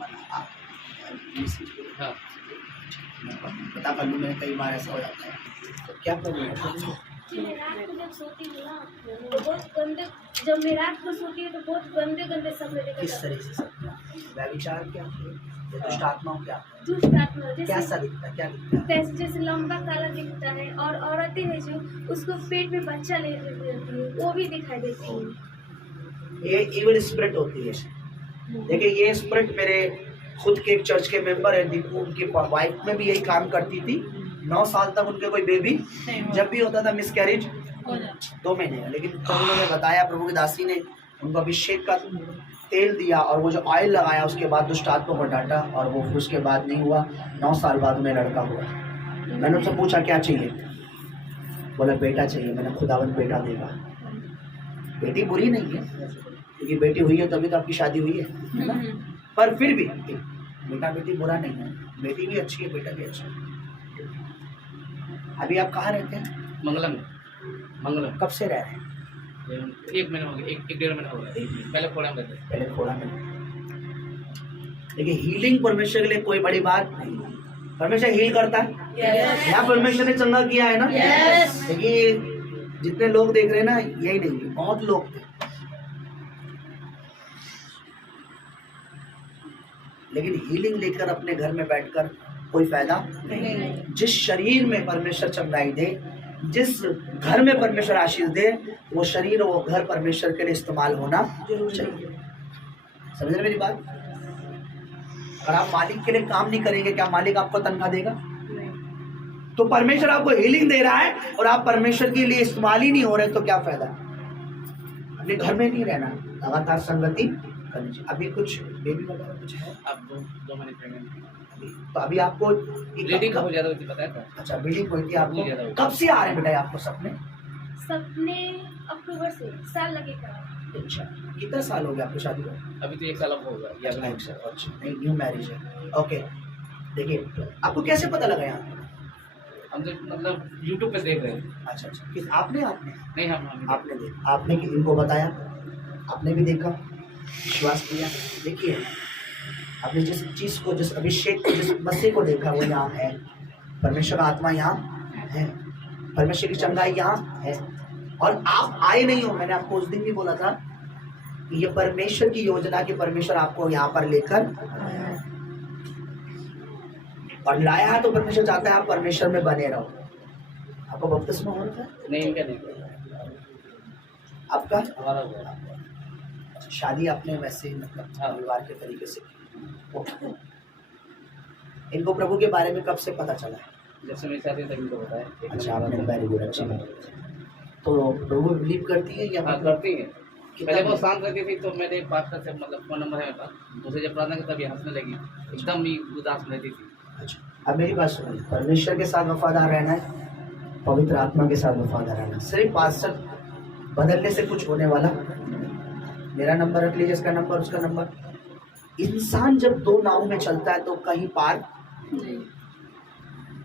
हाँ पता कर लूँ, मैंने कई बार ऐसा हो जाता है। तो क्या करूँ? मैं रात को जब सोती हूँ ना तो बहुत गंदे, जब मैं रात को सोती हूँ तो बहुत गंदे गंदे सपने देखते किस तरह से सपना? व्यभिचार क्या? ये दुष्ट आत्माओं क्या? दुष्ट आत्मा कैसा दिखता है? क्या दिखता है? जैसे लंबा काला दिखता है, और औरतें हैं जो उसको पेट में बच्चा ले रहती है वो भी दिखाई देती है। ये इविल स्पिरिट होती है। देखिए ये स्पिरिट मेरे खुद के एक चर्च के मेंबर है दीपू, उनकी वाइफ में भी यही काम करती थी। 9 साल तक उनके कोई बेबी जब भी होता था मिसकैरेज 2 महीने का, लेकिन जब उन्होंने बताया, प्रभु की दासी ने उनको अभिषेक का तेल दिया और वो जो ऑयल लगाया, उसके बाद दुष्ट आत्मा को डांटा और वो उसके बाद नहीं हुआ। 9 साल बाद उन्हें लड़का हुआ। मैंने उनसे पूछा क्या चाहिए, बोला बेटा चाहिए। मैंने खुदावन बेटा देगा। बेटी बुरी नहीं है, क्योंकि बेटी हुई है तभी तो आपकी शादी हुई है ना? पर फिर भी बेटा बेटी बुरा नहीं है, बेटी भी अच्छी है, बेटा भी अच्छा है। अभी आप कहाँ रहते हैं? मंगलम मंगलम। कब से रह रहे हैं? 1 महीना हो गया, 1-1.5 महीना हो गया। पहले खोड़ा में रहते। पहले थोड़ा में। देखिए हीलिंग परमेश्वर के लिए कोई बड़ी बात नहीं है। परमेश्वर हील करता है। यहाँ परमेश्वर ने चंगा किया है ना। देखिए जितने लोग देख रहे हैं ना, यही नहीं है, बहुत लोग थे, लेकिन हीलिंग लेकर अपने घर में बैठकर कोई फायदा नहीं। जिस शरीर में परमेश्वर चंगाई दे, जिस घर में परमेश्वर आशीष दे, वो शरीर वो घर परमेश्वर के लिए इस्तेमाल होना चाहिए। समझ रहे मेरी बात? अगर आप मालिक के लिए काम नहीं करेंगे, क्या मालिक आपको तनख्वाह देगा? तो परमेश्वर आपको हीलिंग दे रहा है और आप परमेश्वर के लिए इस्तेमाल ही नहीं हो रहे, तो क्या फायदा? अपने घर में नहीं रहना, लगातार संगति करनी चाहिए। अभी कुछ बेबी वगैरह कुछ है? अब 2 महीने प्रेग्नेंट। तो अभी आपको ब्लीडिंग बहुत ज़्यादा होती बताया था। अच्छा ब्लीडिंग हुई थी आपको? बहुत ज्यादा। कब से आ रहे हैं बेटा आपको सपने? सपने अक्टूबर से साल लगेगा। अच्छा कितना साल हो गया आपको शादी को? अभी तो 1 साल अब होगा या अच्छा, अगला 1 साल। अच्छा नहीं, न्यू मैरिज है। ओके देखिए आपको कैसे पता लगा यहाँ? हम तो मतलब यूट्यूब पे देख रहे हैं। अच्छा अच्छा किस आपने नहीं हम आपने देखा, आपने कि इनको बताया, आपने भी देखा, विश्वास किया। देखिए आपने जिस चीज़ को, जिस अभिषेक को, जिस मसीह को देखा वो यहाँ है। परमेश्वर आत्मा यहाँ है, परमेश्वर की चंगाई यहाँ है, और आप आए नहीं हो। मैंने आपको उस दिन भी बोला था कि ये परमेश्वर की योजना कि परमेश्वर आपको यहाँ पर लेकर और लाया है, तो परमेश्वर चाहता है आप परमेश्वर में बने रहो। आपको बपतिस्मा हो रहा है? नहीं इनका नहीं, आपका हमारा हुआ। शादी आपने वैसे मतलब परिवार के तरीके से की। इनको प्रभु के बारे में कब से पता चला है? जब से मेरी शादी तक इनको बताया। अच्छा आपने वेरी गुड, अच्छी बात। तो प्रभु बिलीव करती है या हाँ करती है। कितना पहले बहुत शांत रहती थी, तो मेरे एक पास्टर से मतलब फ़ोन नंबर है मेरे पास, उसे जब प्रार्थना करता भी हंसने लगी, एकदम ही उदास रहती थी। अच्छा अब मेरी बात सुनिए, परमेश्वर के साथ वफादार रहना है, पवित्र आत्मा के साथ वफादार रहना। सिर्फ पास्टर बदलने से कुछ होने वाला, मेरा नंबर रख लीजिए, इसका नंबर उसका नंबर। इंसान जब 2 नाव में चलता है तो कहीं पार,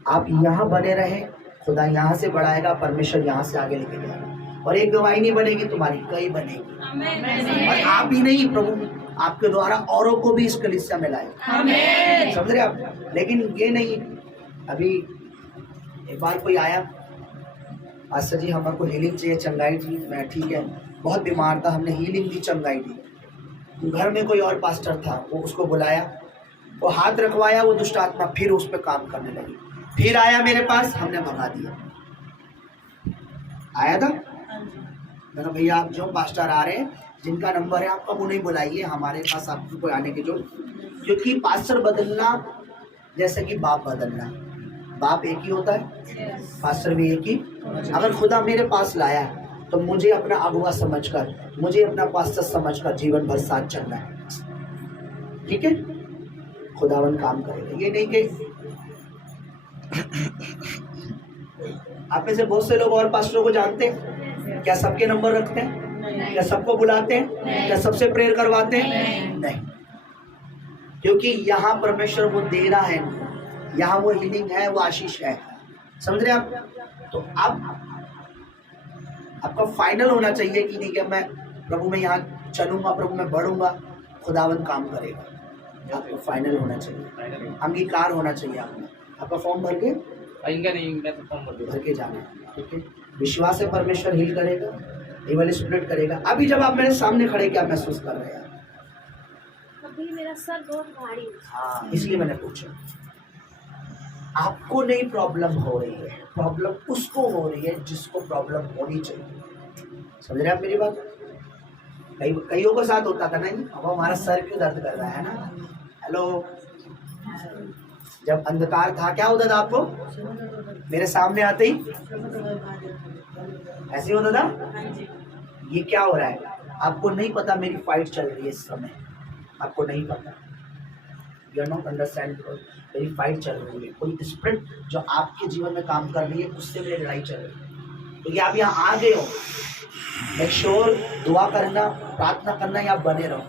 आप यहाँ बने रहे, खुदा यहाँ से बढ़ाएगा, परमेश्वर यहाँ से आगे लेके जाएगा। और एक गवाही नहीं बनेगी तुम्हारी, कई बनेगी। और आप ही नहीं, प्रभु आपके द्वारा औरों को भी इस कलीसिया में लाएगा। समझ रहे आप? लेकिन ये नहीं, अभी एक बार कोई आया, पास्टर जी हमारे को हीलिंग चाहिए, चंगाई थी। मैं ठीक है, बहुत बीमार था, हमने हीलिंग दी, चंगाई दी। घर में कोई और पास्टर था, वो उसको बुलाया, वो हाथ रखवाया, वो दुष्ट आत्मा फिर उस पर काम करने लगी। फिर आया मेरे पास, हमने भगा दिया। आया था, मैंने भैया आप जो पास्टर आ रहे हैं, जिनका नंबर है आप कब उन्हें बुलाइए हमारे पास, आपको कोई आने की जो, क्योंकि पास्टर बदलना जैसे कि बाप बदलना, बाप एक ही होता है, पास्टर भी एक ही। अगर खुदा मेरे पास लाया तो मुझे अपना अगुआ समझकर, मुझे अपना पास्टर समझकर जीवन भर साथ चलना है। ठीक है, खुदावन काम करेगा। ये नहीं कि आप में से बहुत से लोग और पास्टरों को जानते हैं, क्या सबके नंबर रखते हैं, क्या सबको बुलाते हैं, क्या सबसे प्रेयर करवाते हैं? नहीं, क्योंकि यहाँ परमेश्वर वो दे रहा है, यहाँ वो हीलिंग है, वो आशीष है। समझ रहे आप? तो अब आपका फाइनल होना चाहिए कि नहीं कि मैं प्रभु में यहाँ चलूंगा, प्रभु में बढ़ूंगा, खुदावन काम करेगा। आपको फाइनल होना चाहिए, फाइनल अंगीकार होना चाहिए आपका फॉर्म भर के इनका नहीं, मैं तो फॉर्म भर दूँ। भर के जाना है, ठीक है। विश्वास है परमेश्वर हील करेगा, इवल स्पिरिट करेगा। अभी जब आप मेरे सामने खड़े क्या महसूस कर रहे हैं? अभी मेरा सर बहुत भारी है। हाँ, इसलिए मैंने पूछा। आपको नहीं प्रॉब्लम हो रही है, प्रॉब्लम उसको हो रही है जिसको प्रॉब्लम होनी चाहिए। समझ रहे हैं आप मेरी बात? कईयों के साथ होता था नहीं, अब हमारा सर क्यों दर्द कर रहा है ना। हेलो, जब अंधकार था क्या होता था आपको? मेरे सामने आते ही ऐसे ही होता था। ये क्या हो रहा है? आपको नहीं पता मेरी फाइट चल रही है इस समय, आपको नहीं पता। यू आर नॉट अंडरस्टैंड, मेरी फाइट चल रही है। कोई स्पिरिट जो आपके जीवन में काम कर रही है उससे मेरी लड़ाई चल रही है। तो ये आप यहाँ आ गए हो, मेक श्योर दुआ करना, प्रार्थना करना, या बने रहो।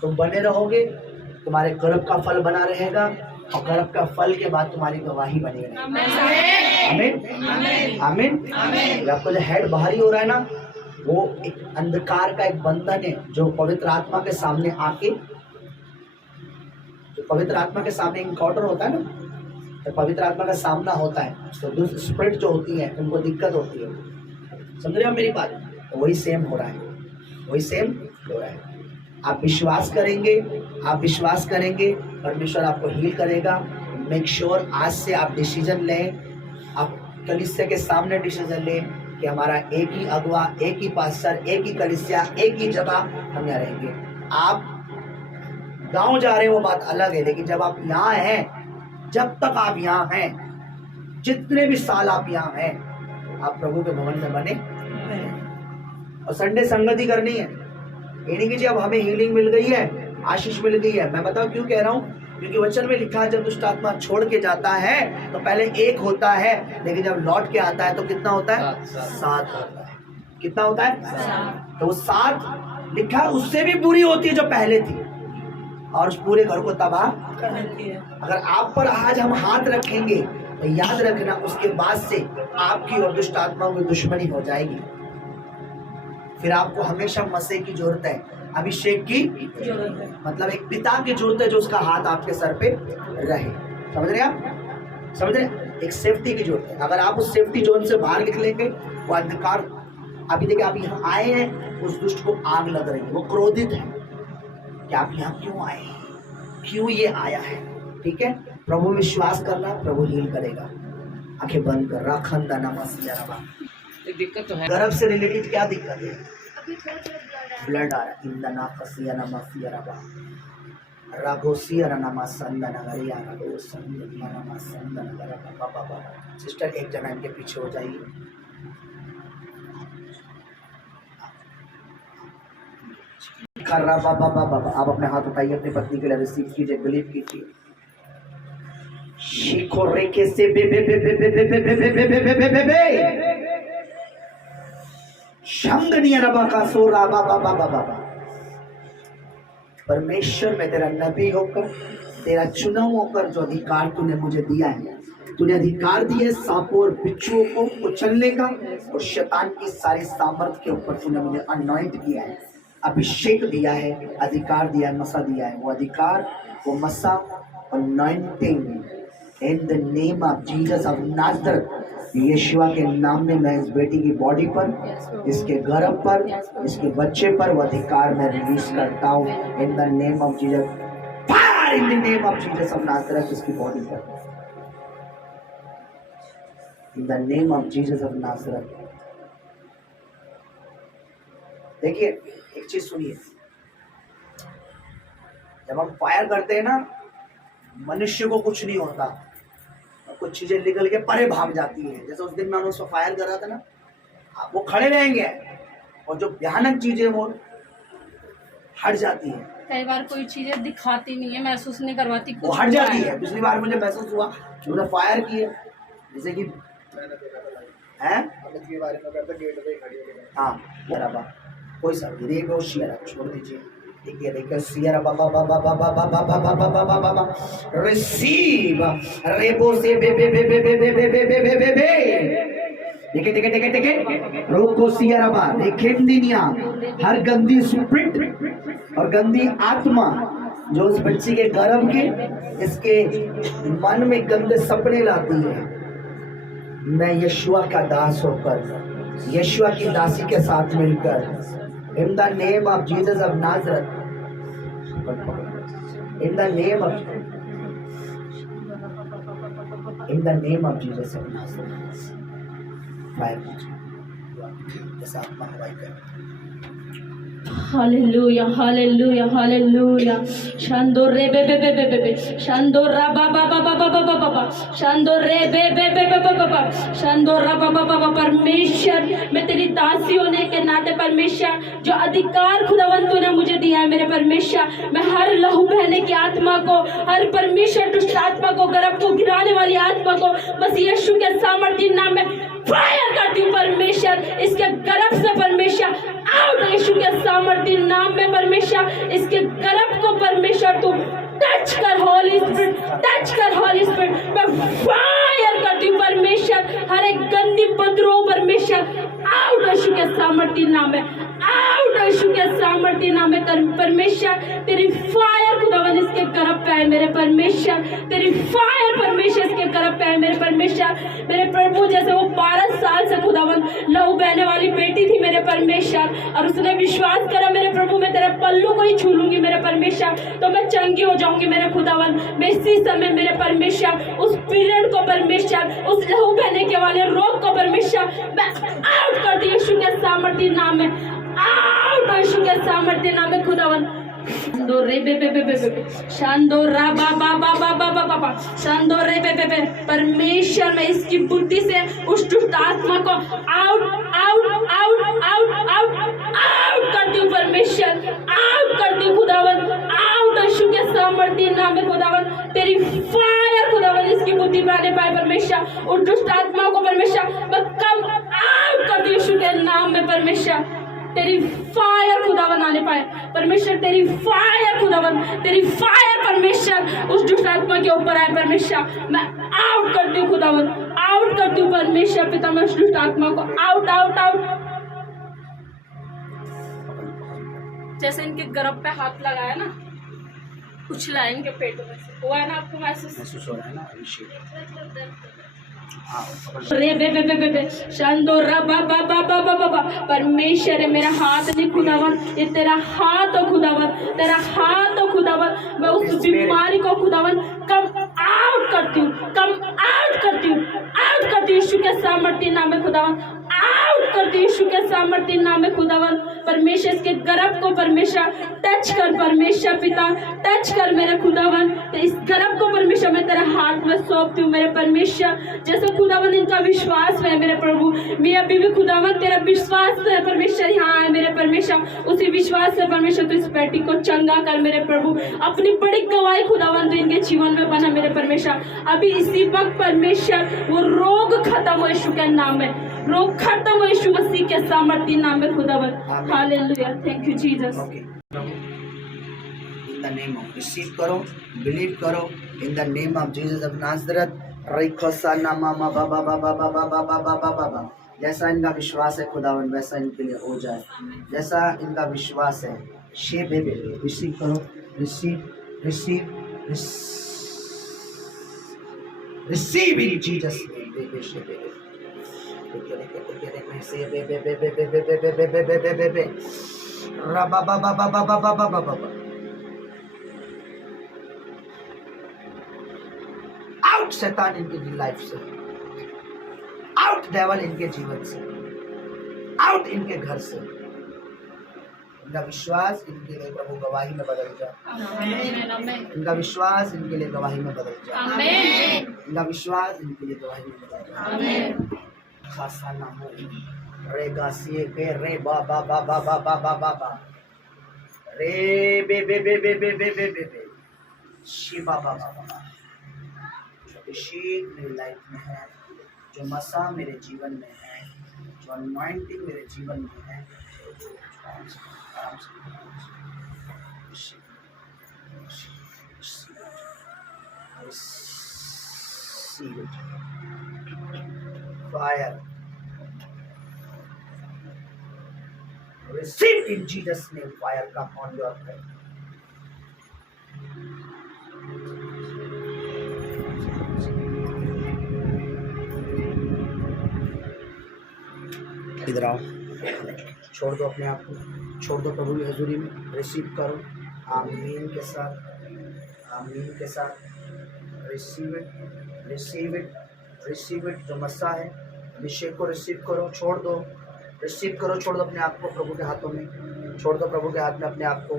तुम बने रहोगे, तुम्हारे गर्भ का फल बना रहेगा, और गर्भ का फल के बाद तुम्हारी गवाही बनी रहेगी। आमीन, आमीन। आपको जो हेड भारी हो रहा है ना, वो एक अंधकार का एक बंधन है जो पवित्र आत्मा के सामने आके, जो पवित्र आत्मा के सामने इनकाउंटर होता है ना, तो पवित्र आत्मा का सामना होता है तो दूसरी स्पिरिट जो होती है उनको दिक्कत होती है। समझ रहे हो मेरी बात? तो वही सेम हो रहा है, वही सेम हो रहा है। आप विश्वास करेंगे, आप विश्वास करेंगे, परमेश्वर आपको हील करेगा। मेक श्योर आज से आप डिसीजन लें, आप कलीसिया के सामने डिसीजन लें कि हमारा एक ही अगुआ, एक ही पास्टर, एक ही कलीसिया, एक ही जगह हम यहाँ रहेंगे। आप गांव जा रहे हैं वो बात अलग है, लेकिन जब आप यहाँ हैं, जब तक आप यहाँ हैं, जितने भी साल आप यहाँ हैं, आप प्रभु के भवन में बने। और संडे संगति करनी है, ये नहीं कि जी अब हमें हीलिंग मिल गई है, आशीष मिल गई है। मैं बताऊं क्यों कह रहा हूँ? क्योंकि वचन में लिखा है जब दुष्ट आत्मा छोड़ के जाता है तो पहले एक होता है, लेकिन जब लौट के आता है तो कितना होता है? 7 होता है। कितना होता है? तो 7 लिखा है, उससे भी बुरी होती है जो पहले थी, और उस पूरे घर को तबाह कर देती है। अगर आप पर आज हम हाथ रखेंगे तो याद रखना, उसके बाद से आपकी और दुष्ट आत्माओं की दुश्मनी हो जाएगी। फिर आपको हमेशा मसीह की जरूरत है, अभिषेक की जरूरत है, मतलब एक पिता की जरूरत है जो उसका हाथ आपके सर पे रहे। समझ रहे आप? समझ रहे? एक सेफ्टी की जरूरत है। अगर आप उस सेफ्टी जोन से बाहर निकलेंगे, वो अंधकार, अभी देखिए आप यहाँ आए हैं, उस दुष्ट को आग लग रही है, वो क्रोधित है कि आप यहाँ क्यों आए, क्यों ये आया है। ठीक है, प्रभु विश्वास करना, प्रभु हील करेगा। आंखें बंद कर, राखंदा नमस्ते रबा। ये दिक्कत तो है। गर्भ से रिलेटेड क्या दिक्कत है? अभी थोड़ा थोड़ा ब्लड आ रहा है। इंदना फसिया नमस्ते रबा, राघोसिया नमा संदन गरिया राघो संदनिया नमा संदन गरा बाबा। सिस्टर एक जना इनके पीछे हो जाइए। खर्रा बाबा बाबा, आप अपने हाथ उठाइए, अपनी पत्नी के लिए रिसीव कीजिए, बिलीव कीजिए। शिखो रेखे से बे बे बे बे बे बे बे बे बे बे बे बे बे बे शंगनिया रबा का सो राबा बाबा बाबा। परमेश्वर में तेरा नबी होकर, तेरा चुनाव होकर जो अधिकार तूने मुझे दिया है, तूने अधिकार दिया है सांपों और बिच्छुओं को कुचलने का, और शैतान की सारी सामर्थ के ऊपर तूने मुझे अनॉइंट किया है, अभिषेक दिया है, अधिकार दिया है, मसा दिया है। वो अधिकार, वो मसा, anointing in the name of Jesus of Nazareth, Yeshua के नाम में मैं इस बेटी की बॉडी पर, इसके गर्भ पर, इसके बच्चे पर वो अधिकार मैं रिलीज करता हूँ इन the name of Jesus. Fire in the name of Jesus of Nazareth, इसकी बॉडी पर, इन the name of Jesus of Nazareth. देखिए एक चीज सुनिए, जब हम फायर करते हैं ना, मनुष्य को कुछ नहीं होता, कुछ चीजें निकल के परे भाग जाती है। जैसे उस दिन मैंने उसको फायर कर रहा था ना, वो खड़े रहेंगे और जो भयानक चीजें वो हट जाती है। कई बार कोई चीजें दिखाती नहीं है, महसूस नहीं करवाती, वो हट जाती है। पिछली बार मुझे महसूस हुआ, मुझे फायर किए, जैसे कि है हाँ बराबर, कोई सा भी रेगो शियरा छोड़ दीजिए। देखिए देखिए सियरा बाबा बाबा बाबा बाबा बाबा बाबा बाबा रिसीव रेबो से बे बे बे बे बे बे बे बे बे बे बे। देखिए देखिए देखिए देखिए रोको सियरा बा देखें दुनिया, हर गंदी स्पिरिट और गंदी आत्मा जो उस बच्ची के गर्भ के इसके मन में गंदे सपने लाती है, मैं यशुआ का दास होकर, यशुआ की दासी के साथ मिलकर, इन the name of Jesus of नाजरत, in the name of, in the name of Jesus of नाजरत, fire जैसा आप मंगवाई कर। Hallelujah hallelujah hallelujah. शांदो रे बे बे बे बे बे बे, शांदो रा बा बा बा बा बा बा बा बा बा, शांदो रे बे बे बे बे बे बे बा, शांदो रा बा बा बा बा। परमेश्वर, मैं तेरी दासी होने के नाते परमेश्वर, जो अधिकार खुदावन तूने मुझे दिया है मेरे परमेश्वर, मैं हर लहू बहने की आत्मा को, हर परमेश्वर दुष्ट आत्मा को, गर्भ को गिराने वाली आत्मा को बस यीशु के सामर्थ्य नाम में फायर करती हूँ परमेश्वर, इसके गर्भ से परमेश्वर आउट, यीशु के सामर्थ्य नाम में परमेश्वर, इसके गर्भ को परमेश्वर तू टच कर, होली स्पिरिट टच कर, होली स्पिरिट, मैं फायर करती हूँ परमेश्वर, हर एक गंदी पत्रों परमेश्वर आउट, यीशु के सामर्थ्य नाम में आउट, यीशु के सामर्थ्य नाम में परमेश्वर, तेरी फायर खुदावन इसके गर्भ पे है मेरे परमेश्वर, तेरी फायर परमेश्वर इसके गर्भ पे है मेरे परमेश्वर, मेरे प्रभु। जैसे वो 12 साल से खुदावन लहू बहने वाली बेटी थी मेरे परमेश्वर, और उसने विश्वास करा मेरे प्रभु मैं तेरे पल्लू को ही छू लूंगी मेरे परमेश्वर तो मैं चंगी हो जाऊंगी मेरे खुदावन। मैं इसी समय मेरे परमेश्वर उस पीरियड को परमेश्वर, उस लहू बहने के वाले रोग को परमेश्वर मैं आउट करती हूँ यीशु के सामर्थ्य नाम में, आउट यीशु के सामर्थ्य नाम में खुदावन। शांदो रे बे बे बे बे बे, शांदो रा बा बा बा बा बा बा बा बा, शांदो रे बे बे बे। परमेश्वर, मैं इसकी बुद्धि से उस दुष्ट आत्मा को out out out out out out करती हूँ परमेश्वर, आउट करती हूँ खुदावन, आउट यीशु के सामर्थ्य नाम में खुदावन, तेरी फायर खुदावन इसकी बुद्धि में आने पाए परमेश्वर, उस दुष्ट आत्मा को परमेश्वर मैं कम आउट करती हूँ यीशु के नाम में परमेश्वर, तेरी फायर खुदावन आने पाए परमेश्वर, तेरी फायर खुदावन, तेरी फायर परमेश्वर उस दुष्ट आत्मा के ऊपर आए परमेश्वर, मैं आउट करती हूँ खुदावन, आउट करती हूँ परमेश्वर पिता, मैं उस दुष्ट आत्मा को आउट आउट आउट। जैसे इनके गर्भ पे हाथ लगाया ना, उछला इनके पेट में से, हुआ है ना आपको महसूस हो रहा है ना अभिषेक? रे बे बे बे बे बे, शांदो रा बा बा बा बा बा बा बा। परमेश्वर है मेरा हाथ नहीं खुदावन, ये तेरा हाथ हो खुदावन, तेरा हाथ हो खुदावन, मैं उस बीमारी को खुदावन कम आउट करती हूँ, कम आउट करती हूँ, आउट करती हूँ यीशु के सामर्थ्य नाम में खुदावन, आउट करती हूँ यीशु के सामर्थ्य नाम में खुदावन। परमेश्वर इसके गर्भ को परमेश्वर टच कर परमेश्वर पिता, टच कर मेरे खुदावन, तो इस गर्भ को परमेश्वर मैं तेरे हाथ में सौंपती हूँ मेरे परमेश्वर। जैसे खुदावन इनका विश्वास है मेरे प्रभु, मैं अभी भी खुदावन तेरा विश्वास है परमेश्वर यहाँ है मेरे परमेश्वर, उसी विश्वास से परमेश्वर तो इस बेटी को चंगा कर मेरे प्रभु, अपनी बड़ी गवाही खुदावन तो इनके जीवन में बना मेरे परमेश्वर। अभी इसी वक्त परमेश्वर वो रोग खत्म हो यीशु के नाम में, रोग खत्म हो यीशु मसीह के सामर्थ्य नाम में खुदावन। Hallelujah, thank you Jesus. In the name of, receive करो, बिलीव करो in the name of Jesus of Nazareth. रिकोसा नामा मा बा बा बा बा बा बा बा बा बा बा बा। जैसा इनका विश्वास है खुदावन वैसा इनके लिए हो जाए, जैसा इनका विश्वास है। शे बेबे, रिसीव करो, receive receive receive in Jesus name. बेबे शे बेबे से बेबे बेबे बेबे बेबे बेबे बेबे बेबे रा बा बा बा बा बा बा बा बा बा। आउट शैतान इनकी लाइफ से, आउट डेविल इनके जीवन से, आउट इनके घर से। इनका विश्वास इनके लिए प्रभु गवाही में बदल जाए, इनका विश्वास इनके लिए गवाही में बदल जाए, इनका विश्वास इनके लिए गवाही में बदल जाए। खासा नाम हो रे गासिए के रे बा बा बा बा बा बा बा बा बा रे बे बे बे बे बे बे बे बे बे शिवा बा बा बा। अभिषेक मेरी लाइफ में है, जो मसा मेरे जीवन में है, जो अनॉइंटिंग मेरे जीवन में है, fire receive in Jesus name, fire come on your head, इधर आओ, छोड़ दो अपने आप को, छोड़ दो प्रभु की हजूरी में, रिसीव करो आमीन के साथ, आमीन के साथ। Receive it, receive it, receive it. जो मस्सा है अभिषेक को रिसीव करो, छोड़ दो, रिसीव करो, छोड़ दो अपने आप को प्रभु के हाथों में, छोड़ दो प्रभु के हाथ में अपने आप को,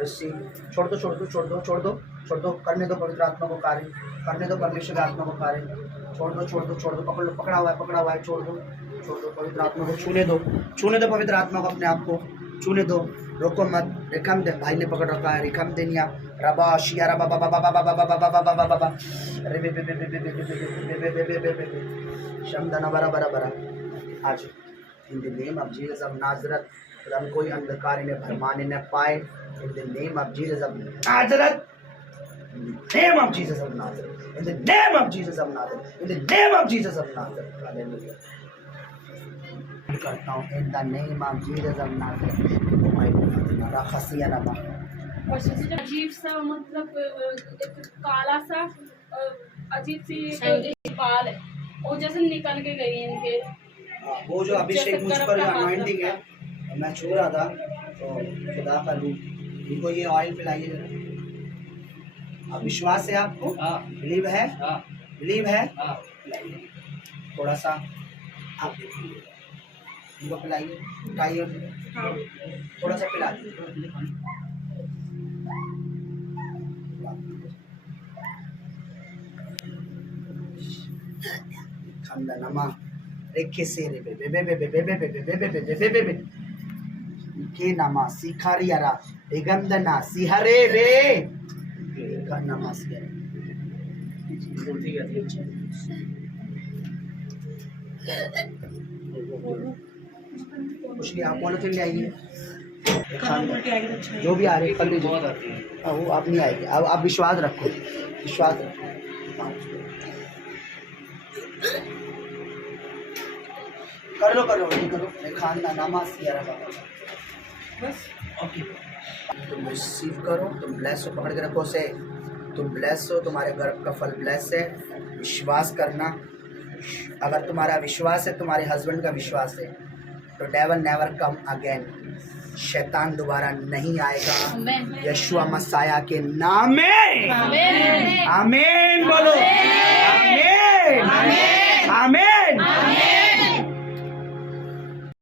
रिसीव, छोड़ दो, छोड़ दो, छोड़ दो, छोड़ दो, छोड़ दो, करने दो पवित्र आत्मा को कार्य, करने दो परमेश्वर की आत्मा को कार्य, छोड़ दो, छोड़ दो, छोड़ दो, पकड़ लो, पकड़ा हुआ है, पकड़ा हुआ है, छोड़ दो, छोड़ दो, पवित्र आत्मा को छूने दो, छूने दो पवित्र आत्मा को, अपने आप को छूने दो, रोको मत। रिकम दे, भाई ने पकड़ रखा है, रिकम देनिया रबा शिया रबा बाबा बाबा बाबा बाबा बाबा बाबा बाबा अरे बे बे बे बे बे बे बे बे बे बे बे बे शमदना बरा बरा बरा। आज in the name of Jesus of Nazareth, खुदा कोई अंधकार इन्हें भरमाने न पाए, in the name of Jesus of Nazareth, in the name of Jesus of Nazareth, in the name of Jesus of Nazareth, in the name of Jesus of Nazareth, hallelujah। करता हूँ in the name of Jesus of Nazareth, my God, राखसिया नमा। और सबसे जो अजीब सा मतलब एक काला सा अजीब सी एक बाल है, वो जैसे निकल के गई है इनके। वो जो अभिषेक मुझ पर अनॉइंटिंग है, मैं छू रहा था तो खुदा का रूप, इनको ये ऑयल पिलाइए जरा। अब विश्वास है आपको, हाँ बिलीव है, हाँ बिलीव है, हाँ। पिलाइए थोड़ा सा, आप देखिए इनको पिलाइए, उठाइए थोड़ा सा पिला दीजिए। खंडनमा रेखे से रे बे बे बे बे बे बे बे बे बे बे बे बे बे के नमा सिखारियारा दिगंधना सिहरे रे का नमा सिहरे। ठीक है। कुछ नहीं, आप पॉलिथीन ले आइए, जो भी आ रही कल लीजिए, बहुत आती है। वो आप नहीं आएगी। अब आप विश्वास रखो, विश्वास रखो। कर लो कर लो, नहीं करो, खाना नमाज किया रहा बस। ओके, तुम रिसीव करो, तुम ब्लेस हो, पकड़ के रखो से, तुम ब्लेस हो, तुम्हारे गर्भ का फल ब्लेस है। विश्वास करना, अगर तुम्हारा विश्वास है, तुम्हारे हस्बैंड का विश्वास है, तो डेविल नेवर कम अगेन, शैतान दोबारा नहीं आएगा यशुआ मसाया के नाम में। आमीन बोलो, आमीन, आमीन, आमीन।